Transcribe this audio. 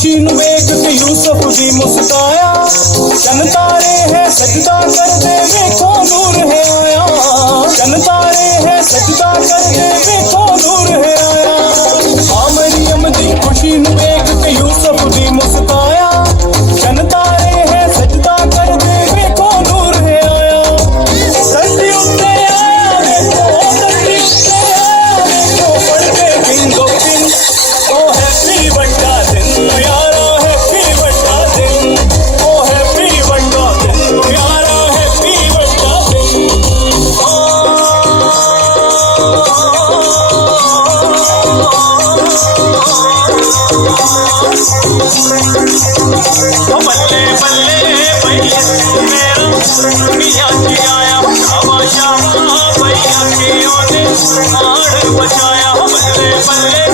खुशी नू वेख के यूसुफ भी मुस्काया। चन तारे है सजदा कर दे वेखो नूर है आया। चन तारे है सजदा कर दे वेखो नूर है आया। हाँ मरियम दी खुशी नू वेख के यूसुफ भी मुस्काया। चन तारे है सजदा कर दे वेखो नूर है आया। धरती उत्ते आया वेखो, धरती उत्ते आया वेखो, पढ़ते बिंगो बिंग ओ हैप्पी वड्डा दिन यारा, हैप्पी वड्डा दिन ओ हैप्पी वड्डा दिन यारा, हैप्पी वड्डा दिन। बल्ले बल्ले भैया मेरा दुनिया की आया, शाबाश भैया के ओने हाड़ बचाया। बल्ले बल्ले